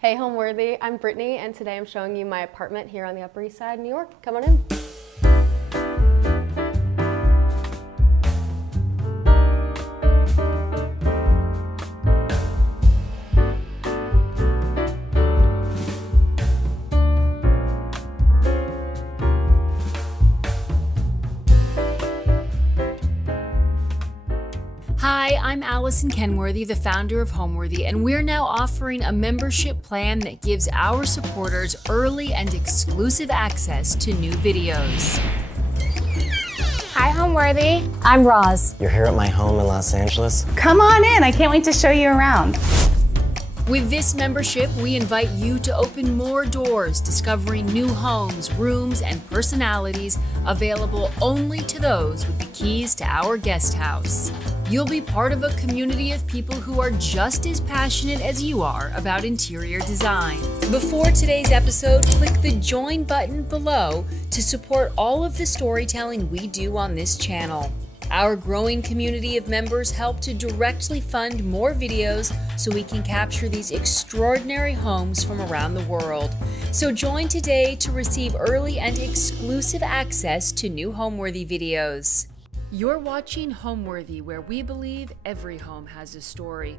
Hey Homeworthy, I'm Brittany and today I'm showing you my apartment here on the Upper East Side, New York. Come on in. Hi, I'm Allison Kenworthy, the founder of Homeworthy, and we're now offering a membership plan that gives our supporters early and exclusive access to new videos. Hi, Homeworthy. I'm Roz. You're here at my home in Los Angeles? Come on in. I can't wait to show you around. With this membership, we invite you to open more doors, discovering new homes, rooms, and personalities available only to those with the keys to our guest house. You'll be part of a community of people who are just as passionate as you are about interior design. Before today's episode, click the join button below to support all of the storytelling we do on this channel. Our growing community of members help to directly fund more videos so we can capture these extraordinary homes from around the world. So join today to receive early and exclusive access to new Homeworthy videos. You're watching Homeworthy, where we believe every home has a story.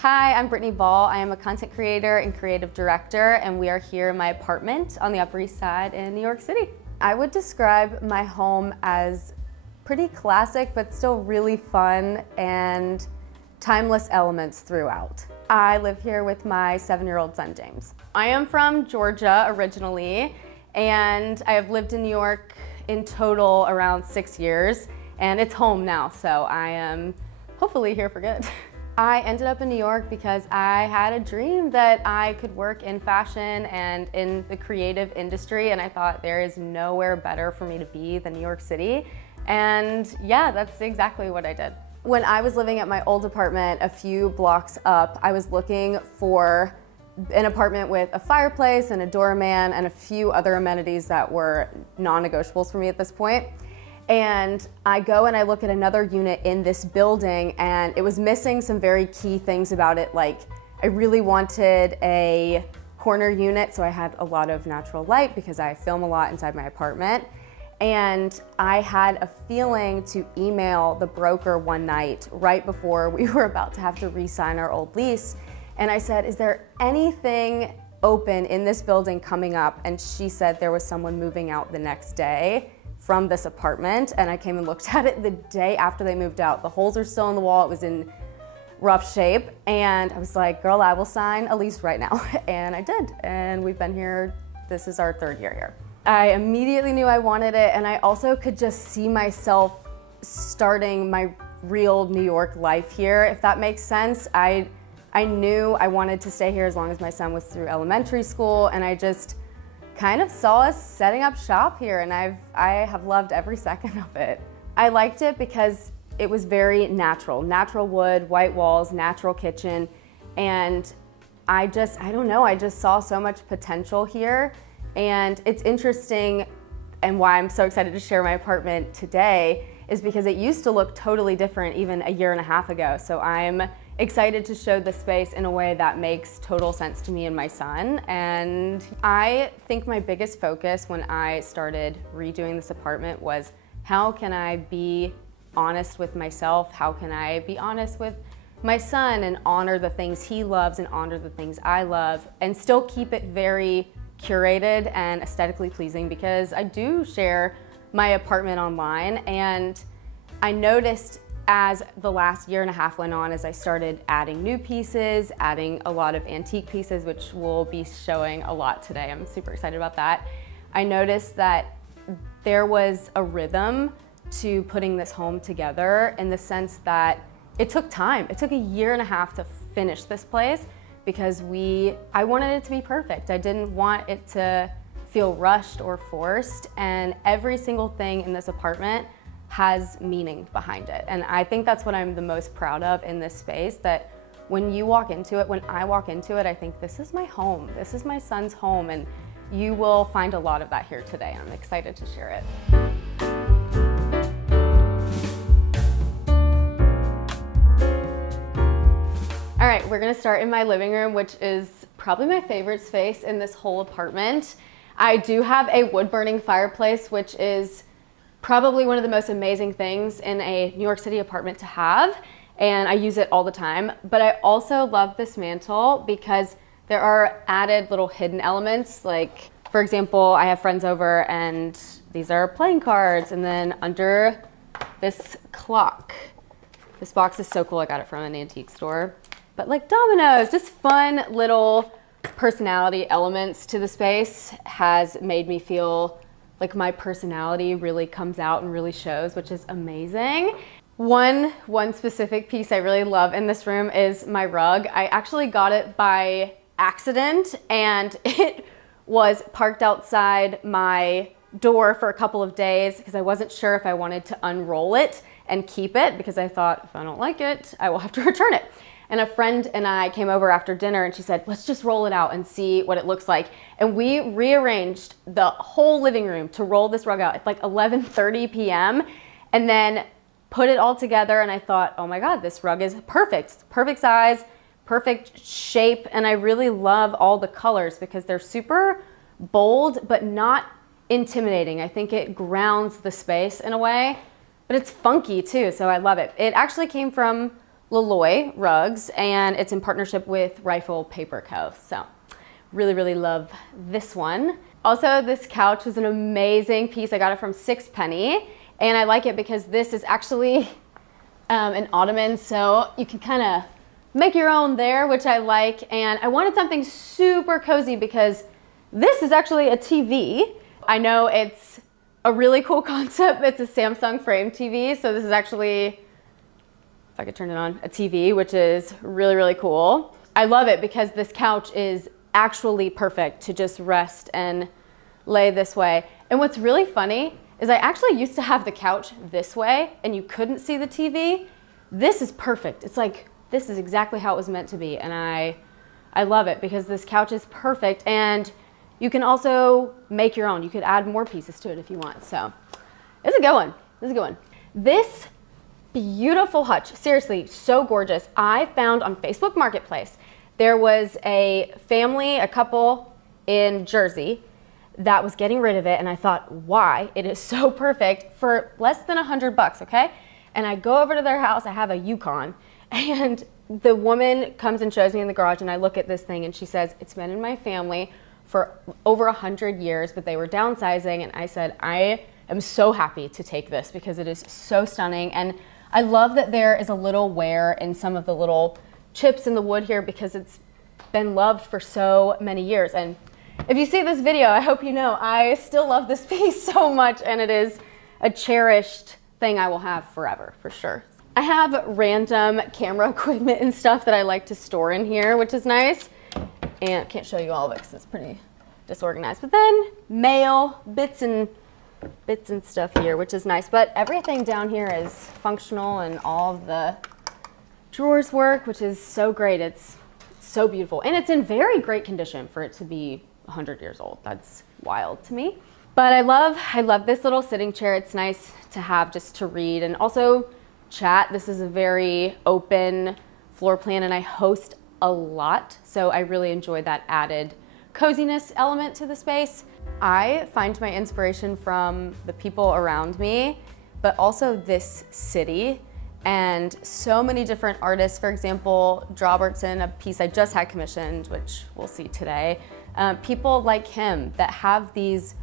Hi, I'm Brittany Ball. I am a content creator and creative director, and we are here in my apartment on the Upper East Side in New York City. I would describe my home as pretty classic, but still really fun and timeless elements throughout. I live here with my 7-year-old son, James. I am from Georgia originally, and I have lived in New York in total around 6 years, and it's home now, so I am hopefully here for good. I ended up in New York because I had a dream that I could work in fashion and in the creative industry, and I thought there is nowhere better for me to be than New York City. And yeah, that's exactly what I did. When I was living at my old apartment a few blocks up, I was looking for an apartment with a fireplace and a doorman and a few other amenities that were non-negotiables for me at this point. And I go and I look at another unit in this building, and it was missing some very key things about it. Like, I really wanted a corner unit, so I had a lot of natural light because I film a lot inside my apartment. And I had a feeling to email the broker one night right before we were about to have to re-sign our old lease. And I said, is there anything open in this building coming up? And she said there was someone moving out the next day from this apartment. And I came and looked at it the day after they moved out. The holes are still in the wall. It was in rough shape. And I was like, girl, I will sign a lease right now. And I did. And we've been here, this is our 3rd year here. I immediately knew I wanted it, and I also could just see myself starting my real New York life here, if that makes sense. I knew I wanted to stay here as long as my son was through elementary school, and I just kind of saw us setting up shop here, and I have loved every second of it. I liked it because it was very natural. Natural wood, white walls, natural kitchen, and I don't know, I just saw so much potential here. And it's interesting, and why I'm so excited to share my apartment today is because it used to look totally different even a year and a half ago. So I'm excited to show the space in a way that makes total sense to me and my son. And I think my biggest focus when I started redoing this apartment was, how can I be honest with myself? How can I be honest with my son and honor the things he loves and honor the things I love, and still keep it very curated and aesthetically pleasing, because I do share my apartment online. And I noticed as the last year and a half went on, as I started adding new pieces, adding a lot of antique pieces, which we'll be showing a lot today. I'm super excited about that. I noticed that there was a rhythm to putting this home together, in the sense that it took time. It took a year and a half to finish this place, because I wanted it to be perfect. I didn't want it to feel rushed or forced, and every single thing in this apartment has meaning behind it. And I think that's what I'm the most proud of in this space, that when you walk into it, when I walk into it, I think this is my home. This is my son's home, and you will find a lot of that here today. I'm excited to share it. All right, we're gonna start in my living room, which is probably my favorite space in this whole apartment. I do have a wood-burning fireplace, which is probably one of the most amazing things in a New York City apartment to have, and I use it all the time. But I also love this mantle because there are added little hidden elements. Like, for example, I have friends over and these are playing cards, and then under this clock. This box is so cool. I got it from an antique store. But like dominoes, just fun little personality elements to the space has made me feel like my personality really comes out and really shows, which is amazing. One specific piece I really love in this room is my rug. I actually got it by accident, and it was parked outside my door for a couple of days because I wasn't sure if I wanted to unroll it and keep it, because I thought if I don't like it, I will have to return it. And a friend and I came over after dinner and she said, let's just roll it out and see what it looks like. And we rearranged the whole living room to roll this rug out at like 11:30 p.m. and then put it all together, and I thought, oh my God, this rug is perfect. It's perfect size, perfect shape, and I really love all the colors because they're super bold but not intimidating. I think it grounds the space in a way, but it's funky too, so I love it. It actually came from Laloy Rugs, and it's in partnership with Rifle Paper Co. So really, really love this one. Also, this couch is an amazing piece. I got it from Sixpenny, and I like it because this is actually an ottoman, so you can kind of make your own there, which I like. And I wanted something super cozy because this is actually a TV. I know it's a really cool concept. It's a Samsung frame TV, so this is actually, if I could turn it on, a TV, which is really, really cool. I love it because this couch is actually perfect to just rest and lay this way. And what's really funny is I actually used to have the couch this way and you couldn't see the TV. This is perfect. It's like, this is exactly how it was meant to be. And I love it because this couch is perfect, and you can also make your own. You could add more pieces to it if you want. So this is a good one. This is a good one. This beautiful hutch, seriously, so gorgeous. I found on Facebook Marketplace, there was a family, a couple in Jersey that was getting rid of it, and I thought, why? It is so perfect for less than $100, okay? And I go over to their house, I have a Yukon, and the woman comes and shows me in the garage, and I look at this thing and she says, it's been in my family for over 100 years, but they were downsizing, and I said, I am so happy to take this because it is so stunning. And I love that there is a little wear in some of the little chips in the wood here because it's been loved for so many years. And if you see this video, I hope you know I still love this piece so much, and it is a cherished thing I will have forever, for sure. I have random camera equipment and stuff that I like to store in here, which is nice. And I can't show you all of it because it's pretty disorganized. But then mail, bits and stuff here, which is nice. But everything down here is functional, and all of the drawers work, which is so great. It's so beautiful. And it's in very great condition for it to be 100 years old. That's wild to me. But I love this little sitting chair. It's nice to have just to read and also chat. This is a very open floor plan, and I host a lot, so I really enjoy that added coziness element to the space. I find my inspiration from the people around me, but also this city and so many different artists. For example, Robertson, a piece I just had commissioned, which we'll see today. People like him that have these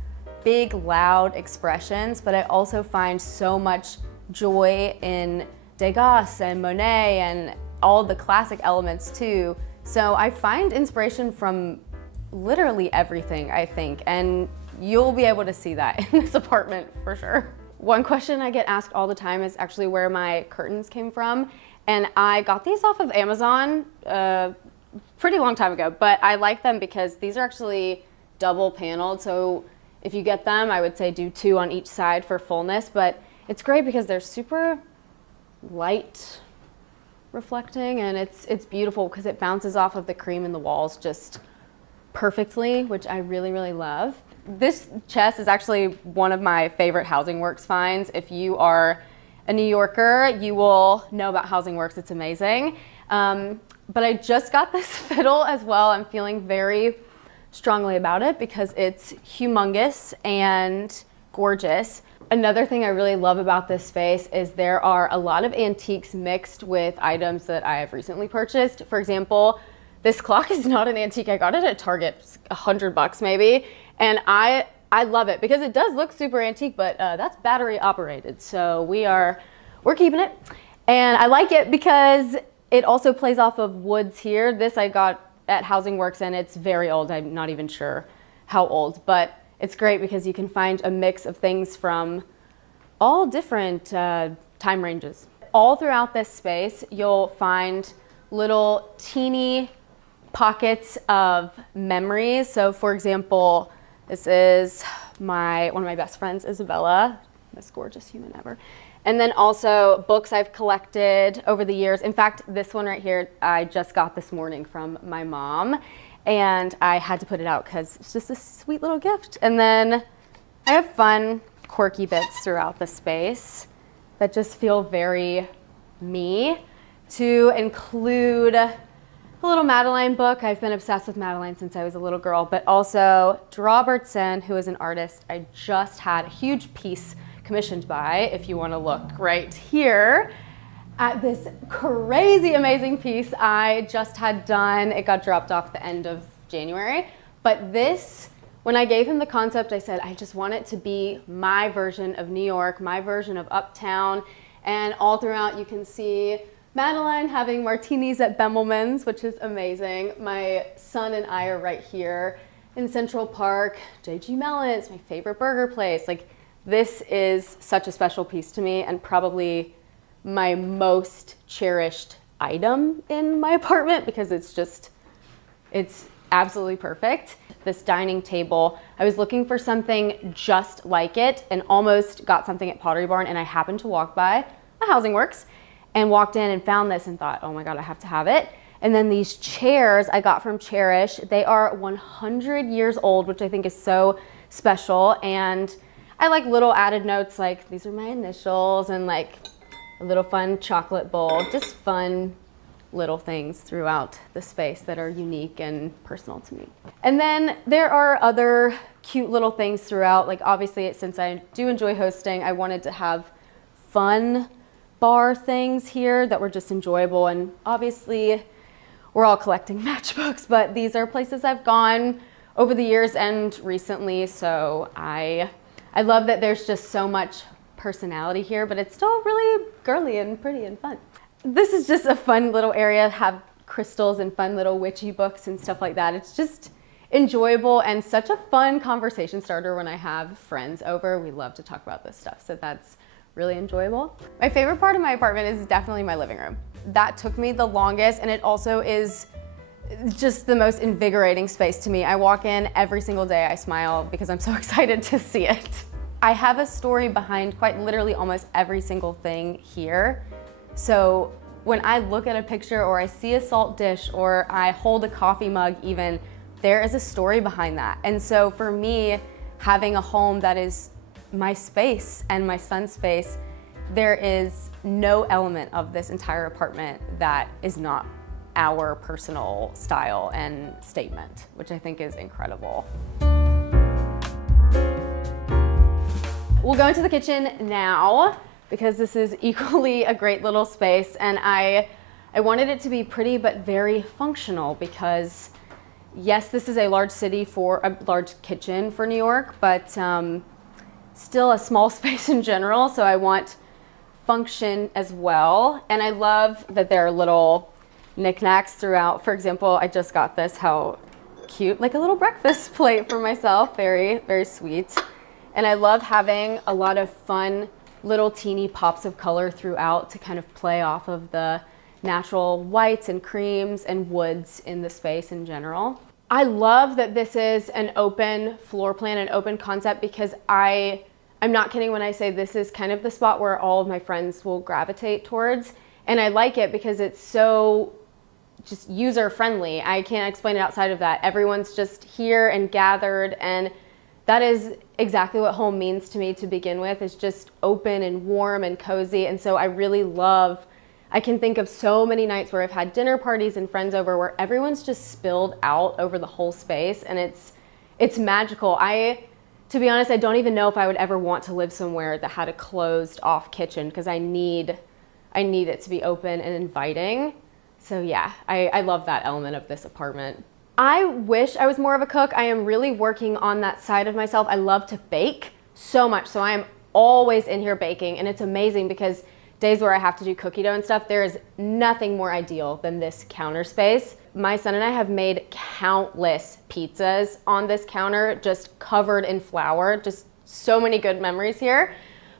big, loud expressions, but I also find so much joy in Degas and Monet and all the classic elements too. So I find inspiration from literally everything, I think, and you'll be able to see that in this apartment for sure. One question I get asked all the time is actually where my curtains came from, and I got these off of Amazon pretty long time ago, but I like them because these are actually double paneled, so if you get them, I would say do 2 on each side for fullness, but it's great because they're super light reflecting, and it's beautiful because it bounces off of the cream in the walls just perfectly, which I really, really love. This chest is actually one of my favorite Housing Works finds. If you are a New Yorker, you will know about Housing Works. It's amazing. But I just got this fiddle as well. I'm feeling very strongly about it because it's humongous and gorgeous. Another thing I really love about this space is there are a lot of antiques mixed with items that I have recently purchased. For example, this clock is not an antique. I got it at Target, $100 maybe. And I love it because it does look super antique, but that's battery operated. So we're keeping it. And I like it because it also plays off of woods here. This I got at Housing Works and it's very old. I'm not even sure how old, but it's great because you can find a mix of things from all different time ranges. All throughout this space, you'll find little teeny pockets of memories. So for example, this is one of my best friends, Isabella, most gorgeous human ever. And then also books I've collected over the years. In fact, this one right here, I just got this morning from my mom and I had to put it out because it's just a sweet little gift. And then I have fun, quirky bits throughout the space that just feel very me, to include a little Madeline book. I've been obsessed with Madeline since I was a little girl, but also Robertson, who is an artist I just had a huge piece commissioned by, if you want to look right here at this crazy amazing piece I just had done. It got dropped off the end of January, but this, when I gave him the concept, I said I just want it to be my version of New York, my version of Uptown. And all throughout you can see Madeline having martinis at Bemelman's, which is amazing. My son and I are right here in Central Park. J.G. Mellon's, my favorite burger place. Like, this is such a special piece to me and probably my most cherished item in my apartment because it's absolutely perfect. This dining table, I was looking for something just like it and almost got something at Pottery Barn, and I happened to walk by a Housing Works and walked in and found this and thought, oh my God, I have to have it. And then these chairs I got from Cherish. They are 100 years old, which I think is so special. And I like little added notes like these are my initials and like a little fun chocolate bowl, just fun little things throughout the space that are unique and personal to me. And then there are other cute little things throughout. Like obviously, since I do enjoy hosting, I wanted to have fun bar things here that were just enjoyable. And obviously we're all collecting matchbooks, but these are places I've gone over the years and recently. So I love that there's just so much personality here, but it's still really girly and pretty and fun. This is just a fun little area, have crystals and fun little witchy books and stuff like that. It's just enjoyable and such a fun conversation starter when I have friends over. We love to talk about this stuff, so that's really enjoyable. My favorite part of my apartment is definitely my living room. That took me the longest, and it also is just the most invigorating space to me. I walk in every single day, I smile because I'm so excited to see it. I have a story behind quite literally almost every single thing here. So when I look at a picture or I see a salt dish or I hold a coffee mug even, there is a story behind that. And so for me, having a home that is my space and my son's space, there is no element of this entire apartment that is not our personal style and statement, which I think is incredible. We'll go into the kitchen now because this is equally a great little space, and I wanted it to be pretty but very functional because yes, this is a large city for a large kitchen for New York, but still a small space in general, so I want function as well. And I love that there are little knickknacks throughout. For example, I just got this, how cute, like a little breakfast plate for myself, very, very sweet. And I love having a lot of fun little teeny pops of color throughout to kind of play off of the natural whites and creams and woods in the space in general. I love that this is an open floor plan, an open concept, because I'm not kidding when I say this is kind of the spot where all of my friends will gravitate towards. And I like it because it's so just user friendly. I can't explain it outside of that. Everyone's just here and gathered, and that is exactly what home means to me to begin with, is just open and warm and cozy. And so I I can think of so many nights where I've had dinner parties and friends over where everyone's just spilled out over the whole space, and it's magical. To be honest, I don't even know if I would ever want to live somewhere that had a closed off kitchen, because I need it to be open and inviting. So yeah, I love that element of this apartment. I wish I was more of a cook. I am really working on that side of myself. I love to bake so much, so I am always in here baking, and it's amazing because days where I have to do cookie dough and stuff, there is nothing more ideal than this counter space. My son and I have made countless pizzas on this counter, just covered in flour, just so many good memories here.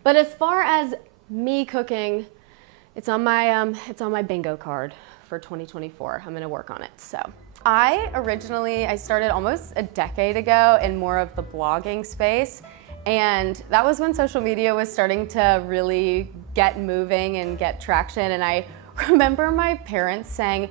But as far as me cooking, it's on my bingo card for 2024. I'm gonna work on it, so. I started almost a decade ago in more of the blogging space, and that was when social media was starting to really get moving and get traction. And I remember my parents saying,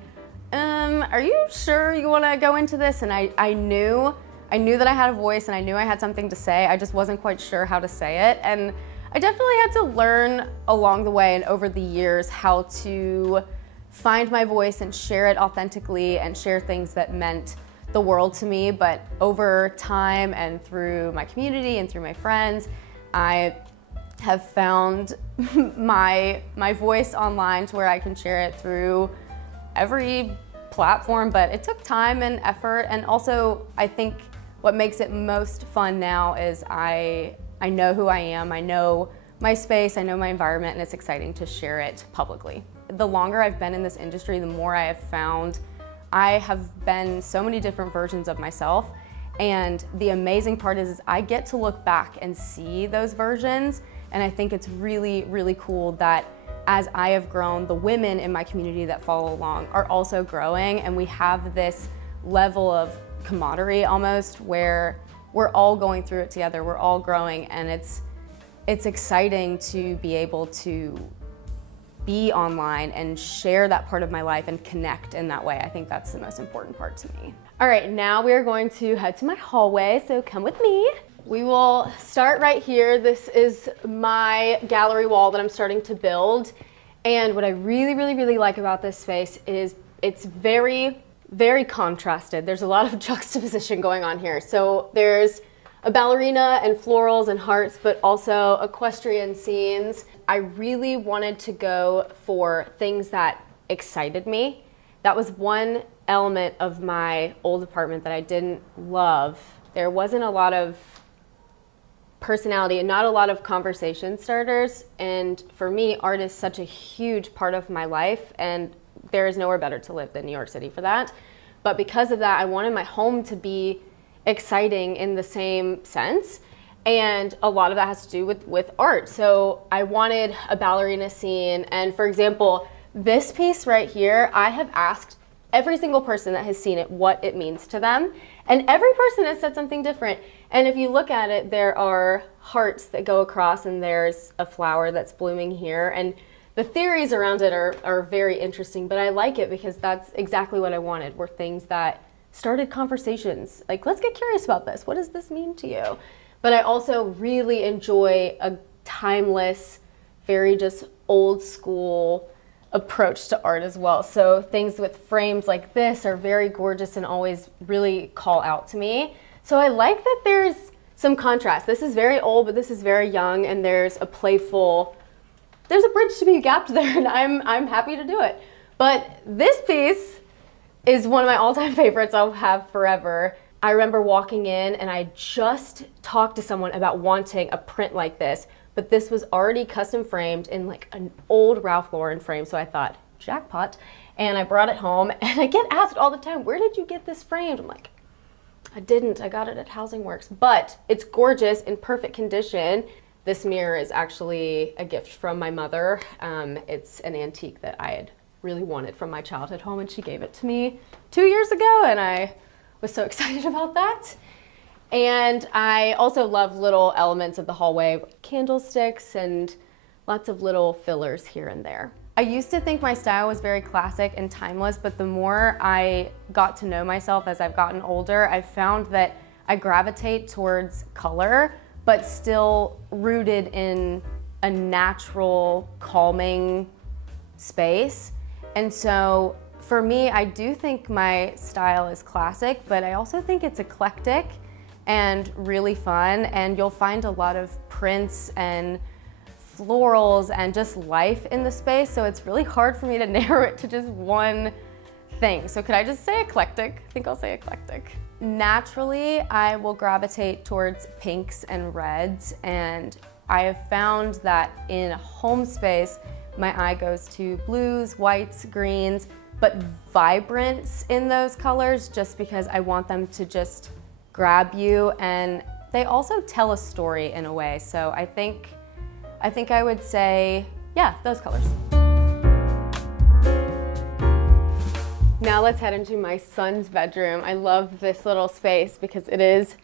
are you sure you want to go into this? And I knew that I had a voice, and I knew I had something to say. I just wasn't quite sure how to say it. And I definitely had to learn along the way and over the years how to find my voice and share it authentically and share things that meant the world to me. But over time and through my community and through my friends, I have found my voice online to where I can share it through every platform. But it took time and effort, and also I think what makes it most fun now is I know who I am, I know my space, I know my environment, and it's exciting to share it publicly. The longer I've been in this industry, the more I have found I have been so many different versions of myself. And the amazing part is I get to look back and see those versions. And I think it's really, really cool that as I have grown, the women in my community that follow along are also growing. And we have this level of camaraderie almost, where we're all going through it together, we're all growing. And it's exciting to be able to be online and share that part of my life and connect in that way. I think that's the most important part to me. All right, now we are going to head to my hallway, so come with me. We will start right here. This is my gallery wall that I'm starting to build. And what I really, really, really like about this space is it's very, very contrasted. There's a lot of juxtaposition going on here. So there's a ballerina and florals and hearts, but also equestrian scenes. I really wanted to go for things that excited me. That was one element of my old apartment that I didn't love. There wasn't a lot of personality and not a lot of conversation starters. And for me, art is such a huge part of my life, and there is nowhere better to live than New York City for that. But because of that, I wanted my home to be exciting in the same sense. And a lot of that has to do with art. So I wanted a ballerina scene. And for example, this piece right here, I have asked every single person that has seen it what it means to them. And every person has said something different. And if you look at it, there are hearts that go across, and there's a flower that's blooming here. And the theories around it are very interesting, but I like it because that's exactly what I wanted, were things that started conversations. Like, let's get curious about this. What does this mean to you? But I also really enjoy a timeless, very just old school approach to art as well. So things with frames like this are very gorgeous and always really call out to me. So I like that there's some contrast. This is very old, but this is very young, and there's a playful, there's a bridge to be gapped there, and I'm happy to do it. But this piece is one of my all-time favorites. I'll have forever. I remember walking in and I just talked to someone about wanting a print like this, but this was already custom framed in like an old Ralph Lauren frame. So I thought, jackpot. And I brought it home, and I get asked all the time, where did you get this framed? I'm like, I didn't, I got it at Housing Works, but it's gorgeous, in perfect condition. This mirror is actually a gift from my mother. It's an antique that I had really wanted from my childhood home, and she gave it to me 2 years ago, and I was so excited about that. And I also love little elements of the hallway, candlesticks and lots of little fillers here and there. I used to think my style was very classic and timeless, but the more I got to know myself as I've gotten older, I've found that I gravitate towards color, but still rooted in a natural, calming space. And so for me, I do think my style is classic, but I also think it's eclectic and really fun. And you'll find a lot of prints and florals and just life in the space. So it's really hard for me to narrow it to just one thing. So could I just say eclectic? I think I'll say eclectic. Naturally, I will gravitate towards pinks and reds, and I have found that in a home space, my eye goes to blues, whites, greens, but vibrance in those colors just because I want them to just grab you, and they also tell a story in a way. So I think I would say, yeah, those colors. Now let's head into my son's bedroom. I love this little space because it is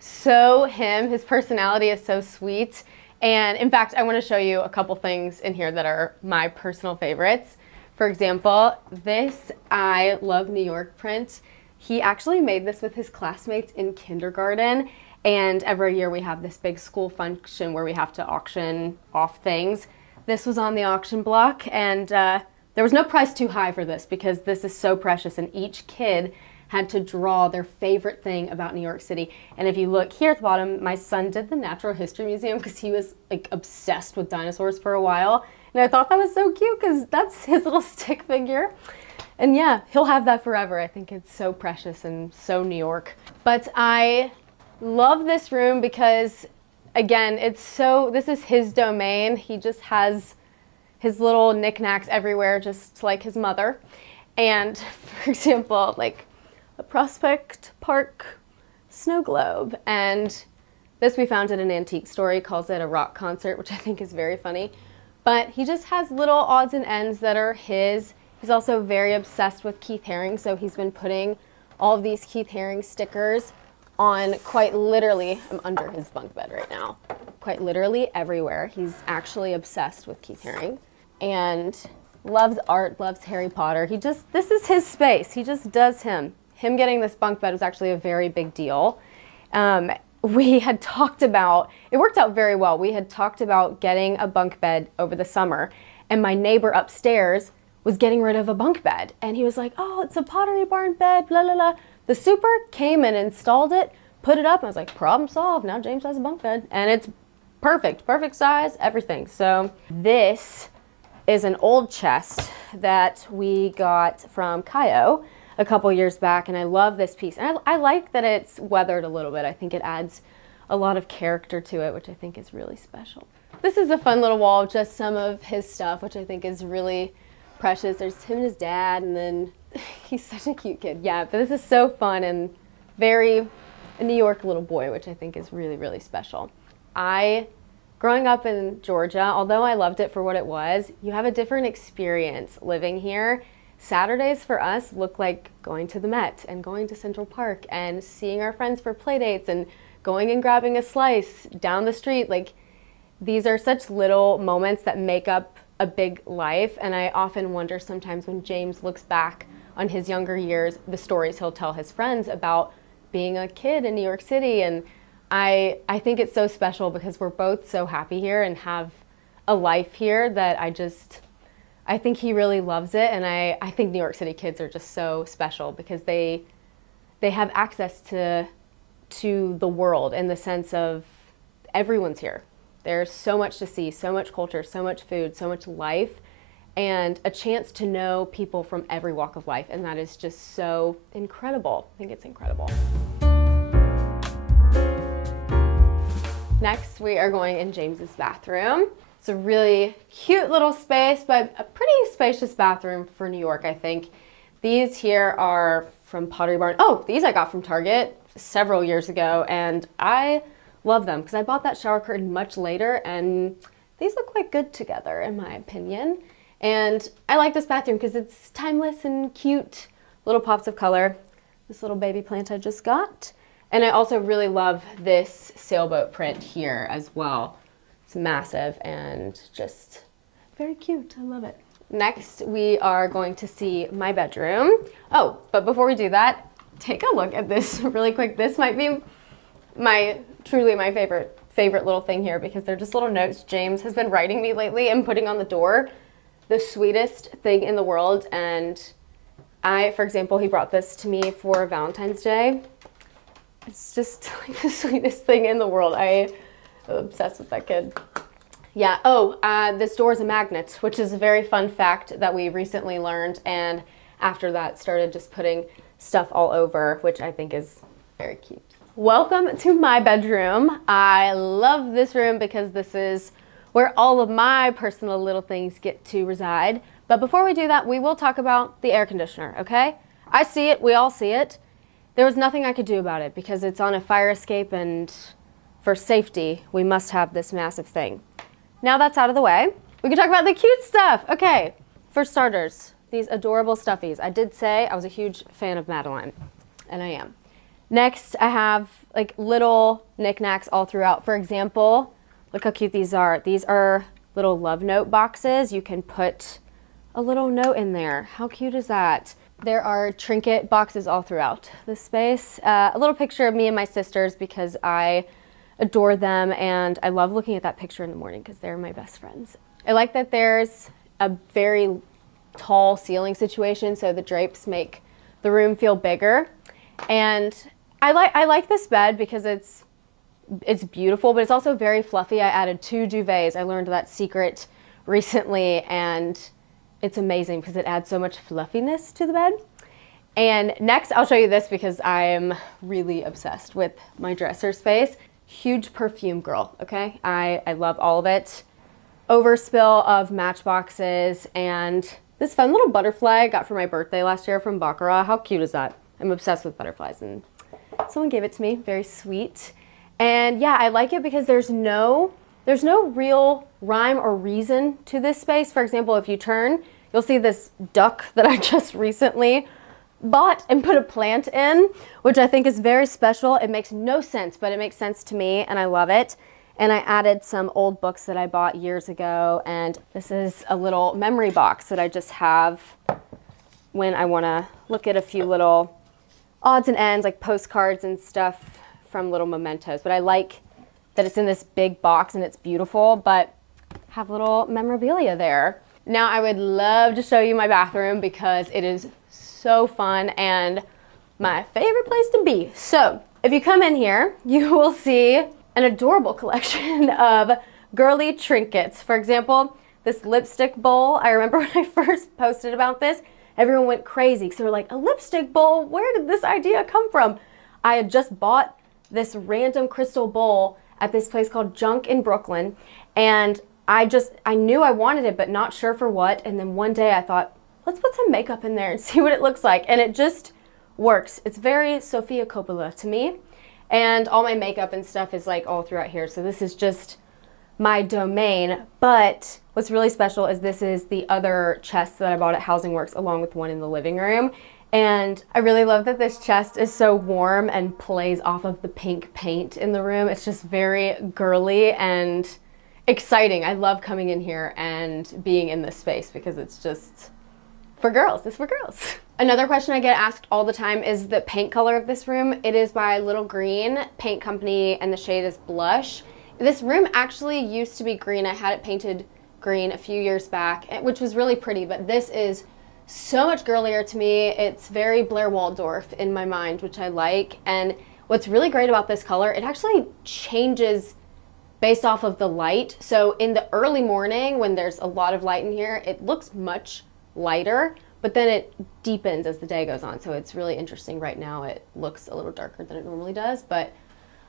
so him. His personality is so sweet. And in fact, I want to show you a couple things in here that are my personal favorites. For example, this I Love New York print. He actually made this with his classmates in kindergarten. And every year we have this big school function where we have to auction off things. This was on the auction block, and there was no price too high for this because this is so precious, and each kid had to draw their favorite thing about New York City. And if you look here at the bottom, my son did the Natural History Museum because he was like obsessed with dinosaurs for a while. And I thought that was so cute because that's his little stick figure. And yeah, he'll have that forever. I think it's so precious and so New York. But I love this room because, again, this is his domain. He just has his little knickknacks everywhere, just like his mother. And for example, like a Prospect Park snow globe. And this we found at an antique store. He calls it a rock concert, which I think is very funny. But he just has little odds and ends that are his. He's also very obsessed with Keith Haring, so he's been putting all of these Keith Haring stickers on quite literally, I'm under his bunk bed right now, quite literally everywhere. He's actually obsessed with Keith Haring and loves art, loves Harry Potter. This is his space. He just does him. Him getting this bunk bed was actually a very big deal. We had talked about, it worked out very well. We had talked about getting a bunk bed over the summer, and my neighbor upstairs was getting rid of a bunk bed. And he was like, oh, it's a Pottery Barn bed, blah, blah, blah. The super came and installed it, put it up, and I was like, problem solved. Now James has a bunk bed. And it's perfect, perfect size, everything. So this is an old chest that we got from Kayo a couple years back, and I love this piece. And I like that it's weathered a little bit. I think it adds a lot of character to it, which I think is really special. This is a fun little wall of just some of his stuff, which I think is really precious. There's him and his dad, and then he's such a cute kid. Yeah, but this is so fun and very a New York little boy, which I think is really, really special. Growing up in Georgia, although I loved it for what it was, you have a different experience living here. Saturdays for us look like going to the Met and going to Central Park and seeing our friends for play dates and going and grabbing a slice down the street. Like, these are such little moments that make up a big life, and I often wonder sometimes when James looks back on his younger years, the stories he'll tell his friends about being a kid in New York City. And I think it's so special because we're both so happy here and have a life here that I think he really loves it. And I think New York City kids are just so special because they have access to the world in the sense of everyone's here. There's so much to see, so much culture, so much food, so much life, and a chance to know people from every walk of life. And that is just so incredible. I think it's incredible. Next, we are going in James's bathroom. It's a really cute little space, but a pretty spacious bathroom for New York, I think. These here are from Pottery Barn. Oh, these I got from Target several years ago, and I love them because I bought that shower curtain much later, and these look quite good together in my opinion. And I like this bathroom because it's timeless and cute, little pops of color. This little baby plant I just got. And I also really love this sailboat print here as well. It's massive and just very cute. I love it. Next, we are going to see my bedroom. Oh, but before we do that, take a look at this really quick. This might be truly my favorite little thing here because they're just little notes James has been writing me lately and putting on the door. the sweetest thing in the world, and for example, he brought this to me for Valentine's Day. It's just like the sweetest thing in the world. I'm obsessed with that kid. Yeah, this door is a magnet, which is a very fun fact that we recently learned, and after that started just putting stuff all over, which I think is very cute. Welcome to my bedroom. I love this room because this is where all of my personal little things get to reside. But before we do that, we will talk about the air conditioner, okay? I see it, we all see it. There was nothing I could do about it because it's on a fire escape, and for safety, we must have this massive thing. Now that's out of the way, we can talk about the cute stuff. Okay, for starters, these adorable stuffies. I did say I was a huge fan of Madeline, and I am. Next, I have like little knickknacks all throughout. For example, look how cute these are. These are little love note boxes. You can put a little note in there. How cute is that? There are trinket boxes all throughout this space. A little picture of me and my sisters because I adore them, and I love looking at that picture in the morning because they're my best friends. I like that there's a very tall ceiling situation, so the drapes make the room feel bigger. And I like this bed because it's beautiful, but it's also very fluffy. I added 2 duvets. I learned that secret recently, and it's amazing because it adds so much fluffiness to the bed. And next, I'll show you this because I'm really obsessed with my dresser space. Huge perfume girl, okay? I love all of it. Overspill of matchboxes, and this fun little butterfly I got for my birthday last year from Baccarat. How cute is that? I'm obsessed with butterflies, and someone gave it to me. Very sweet. And yeah, I like it because there's no real rhyme or reason to this space. For example, if you turn, you'll see this duck that I just recently bought and put a plant in, which I think is very special. It makes no sense, but it makes sense to me, and I love it. And I added some old books that I bought years ago, and this is a little memory box that I just have when I want to look at a few little odds and ends, like postcards and stuff from little mementos. But I like that it's in this big box and it's beautiful, but have little memorabilia there. Now I would love to show you my bathroom because it is so fun and my favorite place to be. So if you come in here, you will see an adorable collection of girly trinkets. For example, this lipstick bowl. I remember when I first posted about this, everyone went crazy because they were like, a lipstick bowl? Where did this idea come from? I had just bought this random crystal bowl at this place called Junk in Brooklyn, and I knew I wanted it, but not sure for what. And then one day I thought, let's put some makeup in there and see what it looks like. And it just works. It's very Sofia Coppola to me. And all my makeup and stuff is like all throughout here. So this is just my domain. But what's really special is this is the other chest that I bought at Housing Works along with one in the living room. And I really love that this chest is so warm and plays off of the pink paint in the room. It's just very girly and exciting. I love coming in here and being in this space because it's just for girls. It's for girls. Another question I get asked all the time is the paint color of this room. It is by Little Green Paint Company and the shade is Blush. This room actually used to be green. I had it painted green a few years back, which was really pretty, but this is so much girlier to me. It's very Blair Waldorf in my mind, which I like. And what's really great about this color, it actually changes based off of the light. So in the early morning when there's a lot of light in here, it looks much lighter, but then it deepens as the day goes on. So it's really interesting. Right now it looks a little darker than it normally does, but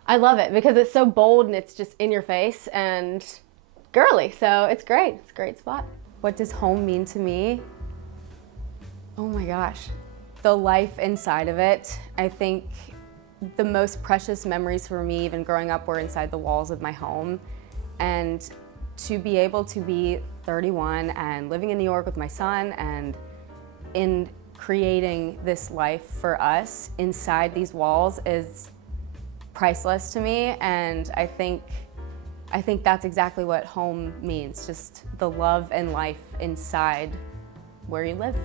I love it because it's so bold and it's just in your face and girly. So it's great. It's a great spot. What does home mean to me? Oh my gosh, the life inside of it. I think the most precious memories for me, even growing up, were inside the walls of my home. And to be able to be 31 and living in New York with my son and in creating this life for us inside these walls is priceless to me. And I think that's exactly what home means, just the love and life inside where you live.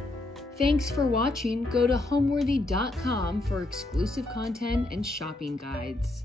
Thanks for watching. Go to homeworthy.com for exclusive content and shopping guides.